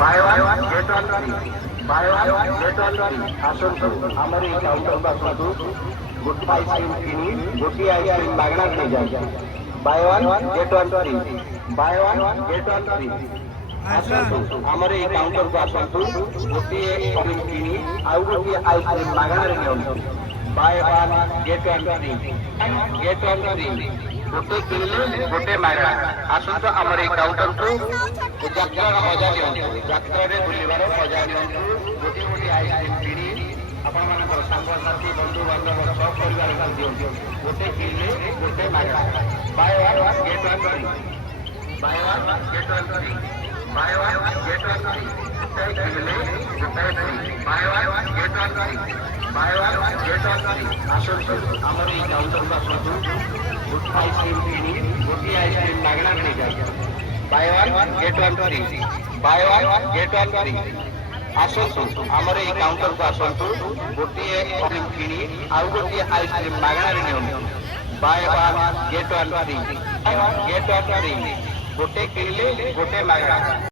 By one get one free, buy one get one free. আসুন আমার এই counter বা শুধু গোটি আইসক্রিম কিনি, গোটি আইসক্রিম মাগনা নিয়ে যাই। Buy one get one free, buy one get one free. আমার এই কাউন্টার କୁ ଆସନ୍ତୁ, ଗୋଟିଏ ଆଇସ୍କ୍ରିମ କିଣି ଆଉ ଗୋଟିଏ ଆଇସ୍କ୍ରିମ ମାଗଣାରେ ନିଅନ୍ତୁ। Buy one get one free, get one free. ଗୋଟେ କିଣିଲେ ଗୋଟେ ମାଗଣା। ଆସନ୍ତୁ ଆମର ଏଇ କାଉଣ୍ଟରକୁ ଯାତ୍ରାର ମଜା ନିଅନ୍ତୁ, ଯାତ୍ରାରେ ବୁଲିବାର ମଜା ନିଅନ୍ତୁ। ଗୋଟିଏ ଗୋଟିଏ ଆଇସ୍କ୍ରିମ କିଣି ଆପଣମାନଙ୍କର ସାଙ୍ଗସାଥି ବନ୍ଧୁବାନ୍ଧବ ସହ ପରିବାରକୁ ଦିଅନ୍ତୁ। ଗୋଟେ କିଣିଲେ ଗୋଟେ ମାଗଣା। ବାୟ ୱାନ୍ ଗେଟ୍ ୱାନ୍ ଫ୍ରି, ବାୟ ୱାନ୍ ଗେଟ୍ ୱାନ୍ ଫ୍ରି, ବାୟ ୱାନ୍ ଗେଟ୍ ୱାନ୍ ଫ୍ରି। ଗୋଟାଏ କିଣିଲେ ଗୋଟାଏ ଫ୍ରି, ବାୟ ୱାନ୍ ଗେଟ୍ ୱାନ୍ ଫ୍ରି, ବାୟ ୱାନ୍ ଗେଟ୍ ୱାନ୍ ଫ୍ରି। ଆସନ୍ତୁ ଆମର ଏଇ କାଉଣ୍ଟରକୁ ଆସନ୍ତୁ, ଗୋଟେ ଆଇସ୍କ୍ରିମ କିଣି ଗୋଟିଏ ଆଇସ୍କ୍ରିମ ମାଗଣାରେ ନେଇଯାଆନ୍ତୁ। ବାୟ ୱାନ୍ ଗେଟ୍ ୱାନ୍ ଫ୍ରି, ବାୟ ୱାନ୍ ଗେଟ୍ ୱାନ୍ ଫ୍ରି। ଆସନ୍ତୁ ଆମର ଏଇ କାଉଣ୍ଟରକୁ ଆସନ୍ତୁ, ଗୋଟିଏ ଆଇସ୍କ୍ରିମ କିଣି ଆଉ ଗୋଟିଏ ଆଇସ୍କ୍ରିମ ମାଗଣାରେ ନିଅନ୍ତୁ। Buy one get one free, get one free. ଗୋଟେ କିଣିଲେ ଗୋଟେ ମାଗଣା।